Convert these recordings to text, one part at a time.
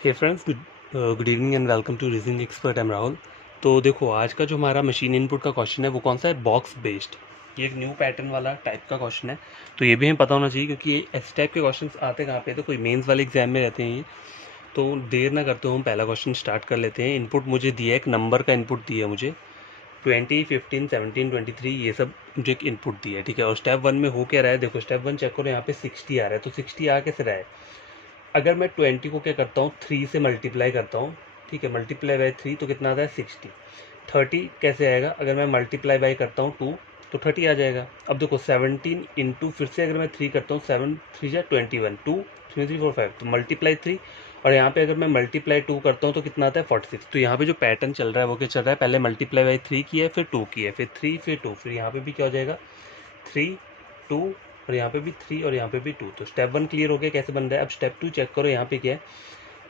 Hey friends, good evening and welcome to reasoning expert. Am Rahul. तो देखो, आज का जो हमारा मशीन इनपुट का क्वेश्चन है वो कौन सा है? Box based. ये एक न्यू पैटर्न वाला टाइप का क्वेश्चन है, तो ये भी हमें पता होना चाहिए क्योंकि ये इस टाइप के क्वेश्चन आते कहाँ पे? तो कोई मेंस वाले एग्जाम में रहते हैं ये। तो देर ना करते हुए हम पहला क्वेश्चन स्टार्ट कर लेते हैं। इनपुट मुझे दिया है, एक नंबर का इनपुट दिया है मुझे 20, 15, 17, 23, ये सब मुझे एक इनपुट दिया है। ठीक है, और स्टेप वन में हो क्या रहा है? देखो स्टेप वन चेक करो, यहाँ पे 60 आ रहा है। तो 60 आ कैसे रहा है? अगर मैं 20 को क्या करता हूँ, 3 से मल्टीप्लाई करता हूँ। ठीक है, मल्टीप्लाई बाय 3 तो कितना आता है? 60। 30 कैसे आएगा? अगर मैं मल्टीप्लाई बाय करता हूँ 2 तो 30 आ जाएगा। अब देखो 17 इंटू, फिर से अगर मैं 3 करता हूँ, 7 3 जा 21, 2 3 3 4 5, तो मल्टीप्लाई 3। और यहाँ पे अगर मैं मल्टीप्लाई 2 करता हूँ तो कितना आता है? 46। तो यहाँ पे जो पैटर्न चल रहा है वो क्या चल रहा है? पहले मल्टीप्लाई बाय 3 किया है, फिर 2 किया है, फिर 3, फिर 2, फिर यहाँ पे भी क्या हो जाएगा? 3 2, और यहाँ पे भी 3 और यहाँ पे भी 2। तो स्टेप वन क्लियर हो गया कैसे बन रहा है। अब स्टेप टू चेक करो, यहाँ पे क्या है?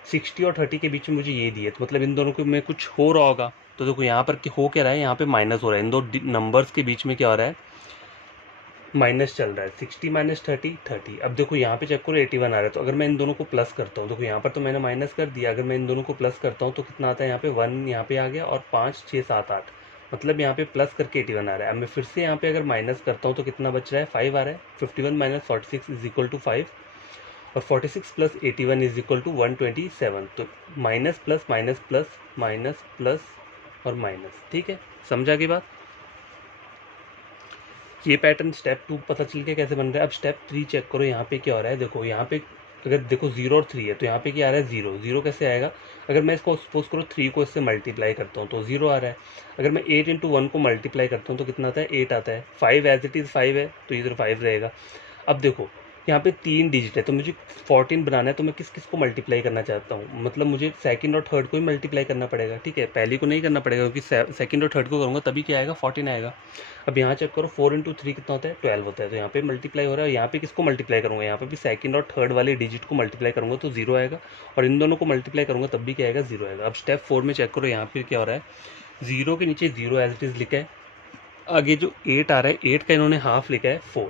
60 और 30 के बीच में मुझे ये दिए, तो मतलब इन दोनों के में कुछ हो रहा होगा। तो देखो यहाँ पर हो क्या रहा है, यहाँ पे माइनस हो रहा है। इन दो नंबर्स के बीच में क्या हो रहा है? माइनस चल रहा है। 60 माइनस 30 30। अब देखो यहाँ पे चेक करो 81 आ रहा है। तो अगर मैं इन दोनों को प्लस करता हूँ, देखो यहाँ पर तो मैंने माइनस कर दिया, अगर मैं इन दोनों को प्लस करता हूँ तो कितना आता है? यहाँ पे 1 यहाँ पे आ गया, और 5 6 7 8, मतलब यहाँ पे प्लस करके 81 आ रहा है। अब मैं फिर से यहाँ पे अगर माइनस करता हूँ तो कितना बच रहा है? 5 आ रहा है। 51 माइनस 46 इज इक्वल टू 5, और 46 प्लस 81 इज इक्वल टू 127। तो minus plus minus plus minus plus और माइनस। ठीक है, समझा की बात? ये पैटर्न स्टेप टू पता चल के कैसे बन रहा है। अब स्टेप थ्री चेक करो, यहाँ पे क्या हो रहा है? देखो यहाँ पे अगर देखो 0 और 3 है, तो यहाँ पे क्या आ रहा है? 0 0 कैसे आएगा? अगर मैं इसको सपोज करो 3 को इससे मल्टीप्लाई करता हूँ तो 0 आ रहा है। अगर मैं 8 इंटू 1 को मल्टीप्लाई करता हूँ तो कितना आता है? 8 आता है। 5 एज इट इज़ 5 है, तो इधर 5 रहेगा। अब देखो यहाँ पे 3 डिजिट है, तो मुझे 14 बनाना है, तो मैं किस किस को मल्टीप्लाई करना चाहता हूँ? मतलब मुझे सेकंड और थर्ड को ही मल्टीप्लाई करना पड़ेगा। ठीक है, पहली को नहीं करना पड़ेगा, क्योंकि सेकंड और थर्ड को करूँगा तभी क्या आएगा? 14 आएगा। अब यहाँ चेक करो 4 इंटू 3 कितना होता है? 12 होता है। तो यहाँ पे मल्टीप्लाई हो रहा है, यहाँ पे किसको मल्टीप्लाई करूँगा? यहाँ पे भी सेकंड और थर्ड वाले डिजिट को मल्टीप्लाई करूँगा तो 0 आएगा, और इन दोनों को मल्टीप्लाई करूँगा तब भी क्या आएगा? 0 आएगा। अब स्टेप 4 में चेक करो, यहाँ पे क्या हो रहा है? 0 के नीचे 0 एज इट इज़ लिखा है। आगे जो 8 आ रहा है, 8 का इन्होंने हाफ लिखा है 4।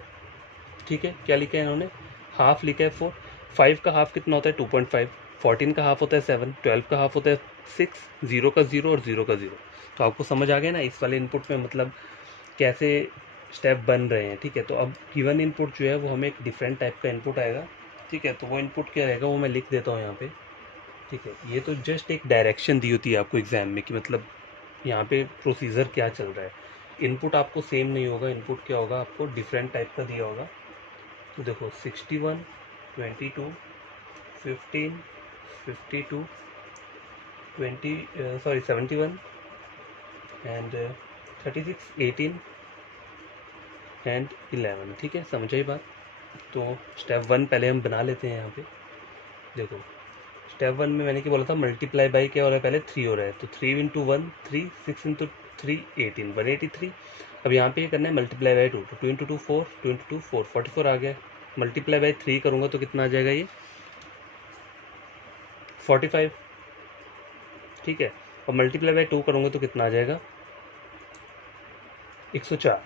ठीक है, क्या लिखा है इन्होंने? हाफ लिखा है 4। 5 का हाफ कितना होता है? 2.5। 14 का हाफ होता है 7। 12 का हाफ होता है 6। 0 का 0 और 0 का 0। तो आपको समझ आ गया ना इस वाले इनपुट में मतलब कैसे स्टेप बन रहे हैं। ठीक है, तो अब गिवन इनपुट जो है वो हमें एक डिफरेंट टाइप का इनपुट आएगा। ठीक है, तो वो इनपुट क्या रहेगा वो मैं लिख देता हूँ यहाँ पे। ठीक है, ये तो जस्ट एक डायरेक्शन दी होती है आपको एग्जाम में कि मतलब यहाँ पे प्रोसीजर क्या चल रहा है। इनपुट आपको सेम नहीं होगा, इनपुट क्या होगा आपको डिफरेंट टाइप का दिया होगा। तो देखो 61 22 15 52 71 एंड 36 18 एंड 11। ठीक है, समझ आई बात? तो स्टेप वन पहले हम बना लेते हैं यहाँ पे। देखो स्टेप वन में मैंने क्या बोला था? मल्टीप्लाई बाई क्या हो रहा है? पहले 3 हो रहा है, तो 3 इंटू 1 3, 6 इंटू 3 18, 183। अब यहाँ पे ये करना है मल्टीप्लाई बाई 2, तो 2 इंटू 2 4, 2 इंटू 2 4, 44 आ गया। मल्टीप्लाई बाई 3 करूँगा तो कितना आ जाएगा? ये 45। ठीक है, और मल्टीप्लाई बाई 2 करूँगा तो कितना आ जाएगा? 104।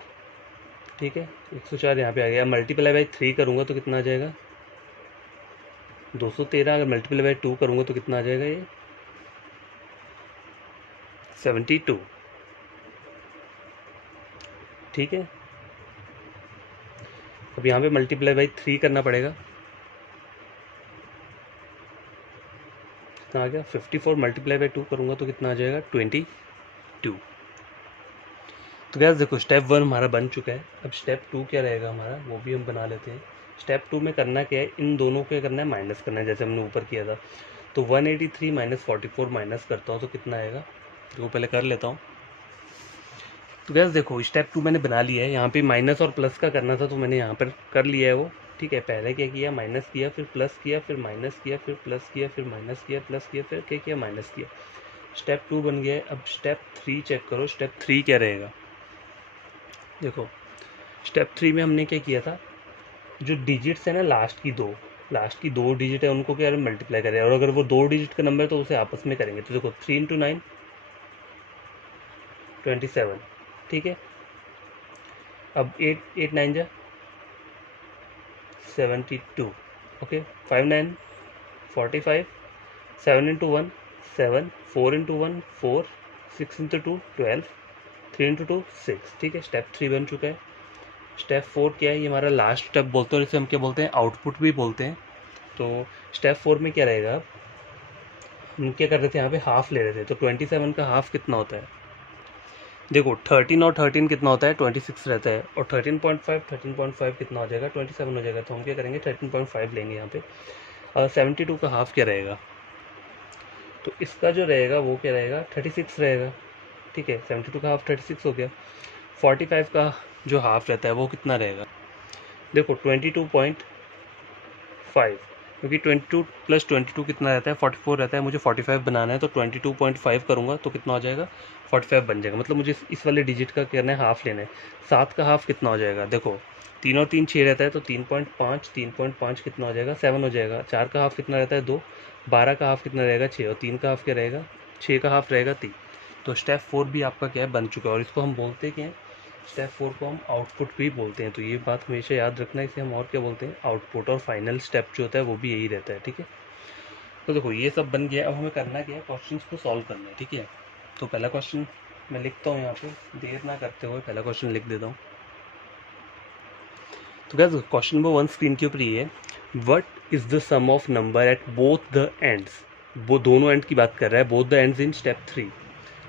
ठीक है, 104 यहाँ पे आ गया। मल्टीप्लाई बाई 3 करूँगा तो कितना आ जाएगा? 213। अगर मल्टीप्लाई बाई 2 करूँगा तो कितना आ जाएगा? ये 72। ठीक है, अब यहाँ पे मल्टीप्लाई बाई 3 करना पड़ेगा। कितना आ गया? 54। मल्टीप्लाई बाई 2 करूँगा तो कितना आ जाएगा? 22। तो गैस देखो स्टेप वन हमारा बन चुका है। अब स्टेप टू क्या रहेगा हमारा, वो भी हम बना लेते हैं। स्टेप टू में करना क्या है? इन दोनों को करना है माइनस करना है, जैसे हमने ऊपर किया था। तो 183 माइनस 44 माइनस करता हूँ तो कितना आएगा? तो पहले कर लेता हूँ। तो गैस देखो स्टेप टू मैंने बना लिया है। यहाँ पे माइनस और प्लस का करना था तो मैंने यहाँ पर कर लिया है वो। ठीक है, पहले क्या किया? माइनस किया, फिर प्लस किया, फिर माइनस किया, फिर प्लस किया, फिर माइनस किया, प्लस किया, फिर क्या किया? माइनस किया। स्टेप टू बन गया है। अब स्टेप थ्री चेक करो, स्टेप थ्री क्या रहेगा? देखो स्टेप थ्री में हमने क्या किया था? जो डिजिट्स है ना, लास्ट की दो डिजिट है, उनको क्या मल्टीप्लाई करें, और अगर वो 2 डिजिट का नंबर है तो उसे आपस में करेंगे। तो देखो 3 इंटू 9 27। ठीक है, अब 8 8 9 जा 72। Okay, 5 9 45, 7 into 1 7, 4 into 1 4, 6 into 2 12, 3 into 2 6। ठीक है, स्टेप 3 बन चुका है। स्टेप 4 क्या है, ये हमारा लास्ट स्टेप बोलते हैं, और इसे हम क्या बोलते हैं, आउटपुट भी बोलते हैं। तो स्टेप 4 में क्या रहेगा, हम क्या कर रहे थे, यहाँ पे हाफ ले रहे थे। तो 27 का हाफ कितना होता है, देखो 13 और 13 कितना होता है, 26 रहता है। और 13.5 कितना हो जाएगा, 27 हो जाएगा। तो हम क्या करेंगे, 13.5 लेंगे यहाँ पे। और 72 का हाफ क्या रहेगा, तो इसका जो रहेगा वो क्या रहेगा, 36 रहेगा। ठीक है, 72 का हाफ 36 हो गया। 45 का जो हाफ रहता है वो कितना रहेगा, देखो 22.5, क्योंकि 22 प्लस 22 कितना रहता है, 44 रहता है। मुझे 45 बनाना है, तो 22.5 करूँगा तो कितना हो जाएगा, 45 बन जाएगा। मतलब मुझे इस वाले डिजिट का करना है, हाफ लेना है। 7 का हाफ कितना हो जाएगा, देखो 3 और 3 6 रहता है, तो 3.5 3.5 कितना हो जाएगा, 7 हो जाएगा। 4 का हाफ कितना रहता है, 2। 12 का हाफ कितना रहेगा, 6। और 3 का हाफ क्या रहेगा, 6 का हाफ रहेगा 3। तो स्टेप 4 भी आपका क्या है, बन चुका है। और इसको हम बोलते क्या है, स्टेप 4 को हम आउटपुट भी बोलते हैं। तो ये बात हमेशा याद रखना है, इसे हम और क्या बोलते हैं, आउटपुट। और फाइनल स्टेप जो होता है वो भी यही रहता है। ठीक है, तो देखो ये सब बन गया। अब हमें करना क्या है, क्वेश्चन को सॉल्व करना है। ठीक है, तो पहला क्वेश्चन मैं लिखता हूँ यहाँ पे, देर ना करते हुए पहला क्वेश्चन लिख देता हूँ। तो क्या क्वेश्चन नंबर 1 स्क्रीन के ऊपर ये है, what is the sum of number at both the ends. वो दोनों एंड की बात कर रहा है, both the ends in step 3।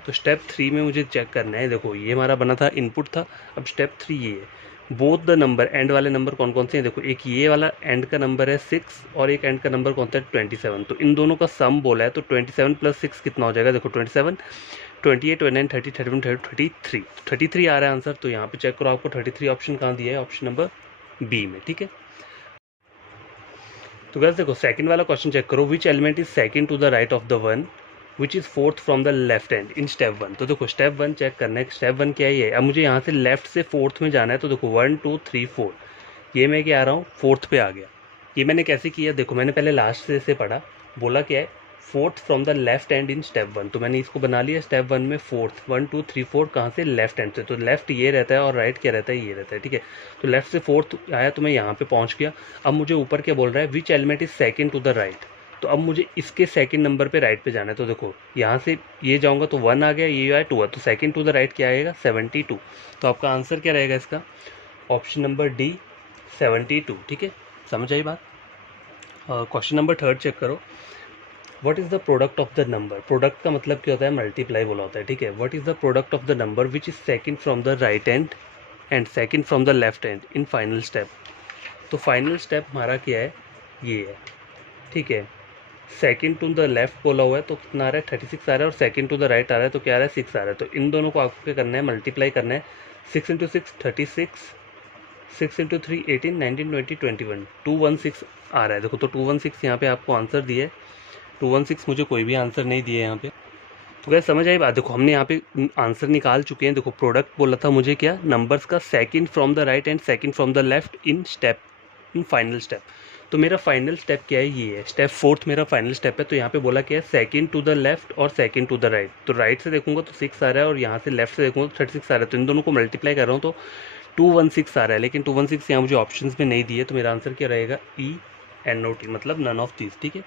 तो स्टेप 3 में मुझे चेक करना है, देखो ये हमारा बना था, इनपुट था। अब स्टेप 3 ये है, बोथ द नंबर, एंड वाले नंबर कौन कौन से हैं, देखो एक ये वाला एंड का नंबर है 6, और एक एंड का नंबर कौन सा है 27। तो इन दोनों का सम बोला है, तो 27 प्लस 6 कितना हो जाएगा, देखो 27 28 29 30 31 33 33 आ रहा है आंसर। तो यहाँ पे चेक करो, आपको 33 ऑप्शन कहाँ दिया है, ऑप्शन नंबर बी में। ठीक है, तो गाइस देखो सेकंड वाला क्वेश्चन चेक करो, which element is second to the right of the one which is fourth from the left hand in step 1। तो देखो स्टेप 1 चेक करना है, स्टेप 1 क्या है, अब मुझे यहाँ से लेफ्ट से फोर्थ में जाना है। तो देखो 1 2 3 4, ये मैं क्या आ रहा हूँ, फोर्थ पे आ गया। ये मैंने कैसे किया, देखो मैंने पहले लास्ट से पढ़ा, बोला क्या है, fourth from the left hand in step 1। तो मैंने इसको बना लिया स्टेप 1 में फोर्थ, 1 2 3 4 कहाँ से, लेफ्ट हैंड से। तो लेफ्ट ये रहता है और राइट क्या रहता है, ये रहता है। ठीक है, तो लेफ्ट से फोर्थ आया तो मैं यहाँ पे पहुँच गया। अब मुझे ऊपर क्या बोल रहा है, which element is second to the right. तो अब मुझे इसके सेकंड नंबर पे राइट पे जाना है। तो देखो यहाँ से ये जाऊँगा तो 1 आ गया, ये आया 2 है, तो सेकंड टू द राइट क्या आएगा, 72। तो आपका आंसर क्या रहेगा इसका, ऑप्शन नंबर डी 72। ठीक है, समझ आई बात। क्वेश्चन नंबर 3 चेक करो, what is the product of the number. Product का मतलब क्या होता है, मल्टीप्लाई बोला होता है। ठीक है, what is the product of the number which is second from the right hand and second from the left hand in final step. तो फाइनल स्टेप हमारा क्या है, ये है। ठीक है, सेकंड टू द लेफ्ट बोला हुआ है तो कितना आ रहा है, 36 आ रहा है। और सेकंड टू द राइट आ रहा है तो क्या आ रहा है, 6 आ रहा है। तो इन दोनों को आपको क्या करना है, मल्टीप्लाई करना है। 6 इंटू 6 36, 6 इंटू 3 18 19 20 21 216 आ रहा है। देखो तो 216 यहाँ पे आपको आंसर दिया है। 216 मुझे कोई भी आंसर नहीं दिया है यहाँ पे। तो क्या समझ आई बात, देखो हमने यहाँ पे आंसर निकाल चुके हैं। देखो प्रोडक्ट बोला था मुझे क्या, नंबर्स का second from the right and second from the left in step, in final step. तो मेरा फाइनल स्टेप क्या है, ये है स्टेप 4 मेरा फाइनल स्टेप है। तो यहाँ पे बोला क्या है, सेकंड टू द लेफ्ट और सेकंड टू द राइट। तो राइट से देखूंगा तो 6 आ रहा है, और यहाँ से लेफ्ट से देखूंगा तो 36 आ रहा है। तो इन दोनों को मल्टीप्लाई कर रहा हूँ तो 216 आ रहा है, लेकिन 216 यहाँ मुझे ऑप्शन में नहीं दिए। तो मेरा आंसर क्या रहेगा, ENOT, मतलब नन ऑफ दीज। ठीक है,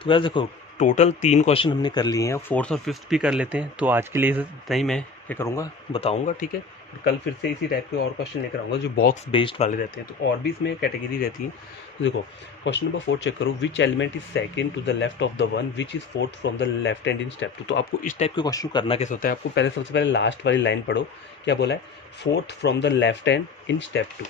तो यार देखो टोटल 3 क्वेश्चन हमने कर लिए हैं, फोर्थ और फिफ्थ भी कर लेते हैं। तो आज के लिए इतना ही मैं क्या करूँगा, बताऊँगा। ठीक है, कल फिर से इसी टाइप के और क्वेश्चन लेकर आऊँगा जो बॉक्स बेस्ड वाले रहते हैं। तो और भी इसमें कैटेगरी रहती है। तो देखो क्वेश्चन नंबर 4 चेक करो, which element is second to the left of the one which is fourth from the left hand in step 2। तो आपको इस टाइप के क्वेश्चन करना कैसे होता है, आपको पहले सबसे पहले लास्ट वाली लाइन पढ़ो, क्या बोला है, fourth from the left hand in step 2।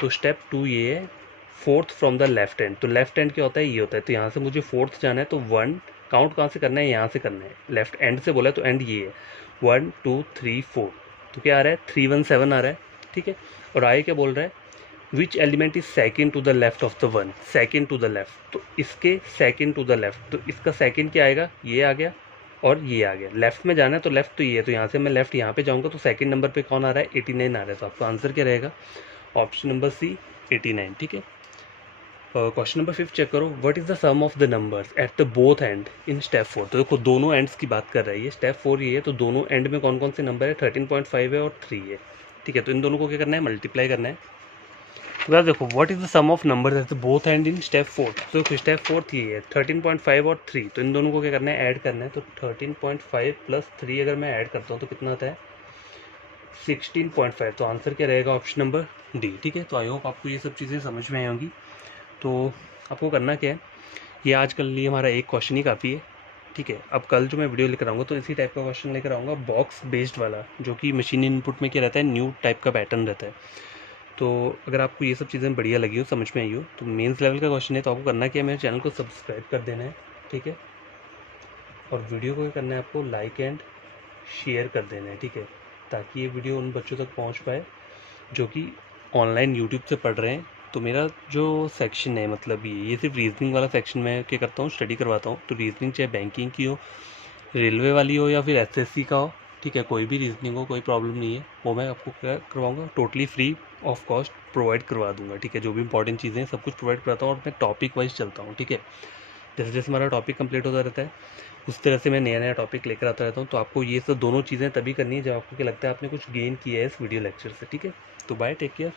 तो स्टेप 2 ये है, fourth from the left hand. तो लेफ्ट हैंड क्या होता है, ये होता है। तो यहाँ से मुझे फोर्थ जाना है तो 1 काउंट कहाँ से करना है, यहाँ से करना है। लेफ्ट एंड से बोला है तो एंड ये है, 1 2 3 4। तो क्या आ रहा है, 317 आ रहा है। ठीक है, और आगे क्या बोल रहा है, which element is second to the left of the one, second to the left. तो इसके सेकंड टू द लेफ्ट, तो इसका सेकंड क्या आएगा, ये आ गया और ये आ गया। लेफ्ट में जाना है तो लेफ्ट तो ये है। तो यहाँ से मैं लेफ्ट यहाँ पे जाऊँगा तो सेकंड नंबर पे कौन आ रहा है, 89 आ रहा है। तो आपका आंसर क्या रहेगा, ऑप्शन नंबर सी 89। ठीक है, क्वेश्चन नंबर 5 चेक करो, what is the sum of the numbers at the both end in step 4। तो देखो दोनों एंड्स की बात कर रही है, स्टेप 4 ये है। तो दोनों एंड में कौन कौन से नंबर है, 13.5 है और 3 है। ठीक है, तो इन दोनों को क्या करना है, मल्टीप्लाई करना है। तो यार देखो, what is the sum of number that both end in step 4। तो स्टेप 4 थी ये 13.5 और 3, तो इन दोनों को क्या करना है, ऐड करना है। तो 13.5 प्लस 3 अगर मैं ऐड करता हूँ तो कितना आता है, 16.5। तो आंसर क्या रहेगा, ऑप्शन नंबर डी। ठीक है, तो आई होप आपको ये सब चीज़ें समझ में आई होंगी। तो आपको करना क्या है, ये आज के लिए हमारा एक क्वेश्चन ही काफ़ी है। ठीक है, अब कल जो मैं वीडियो लेकर आऊँगा तो इसी टाइप का क्वेश्चन लेकर आऊँगा, बॉक्स बेस्ड वाला, जो कि मशीन इनपुट में क्या रहता है, न्यू टाइप का पैटर्न रहता है। तो अगर आपको ये सब चीज़ें बढ़िया लगी हो, समझ में आई हो, तो मेंस लेवल का क्वेश्चन है, तो आपको करना क्या है, मेरे चैनल को सब्सक्राइब कर देना है। ठीक है, और वीडियो को क्या करना है, आपको लाइक एंड शेयर कर देना है। ठीक है, ताकि ये वीडियो उन बच्चों तक पहुंच पाए जो कि ऑनलाइन यूट्यूब से पढ़ रहे हैं। तो मेरा जो सेक्शन है, मतलब ये सिर्फ रीजनिंग वाला सेक्शन मैं क्या करता हूँ, स्टडी करवाता हूँ। तो रीजनिंग चाहे बैंकिंग की हो, रेलवे वाली हो, या फिर एसएससी का हो, ठीक है, कोई भी रीजनिंग हो, कोई प्रॉब्लम नहीं है, वो मैं आपको क्या करवाऊँगा, totally free of cost provide करवा दूंगा। ठीक है, जो भी इंपॉर्टेंट चीज़ें हैं सब कुछ प्रोवाइड कराता हूँ, और मैं टॉपिक वाइज चलता हूँ। ठीक है, जैसे जैसे हमारा टॉपिक कंप्लीट होता रहता है, उस तरह से मैं नया नया टॉपिक लेकर आता रहता हूँ। तो आपको ये सब दोनों चीज़ें तभी करनी है जब आपको क्या लगता है आपने कुछ गेन किया है इस वीडियो लेक्चर से। ठीक है, तो बाय, टेक केयर।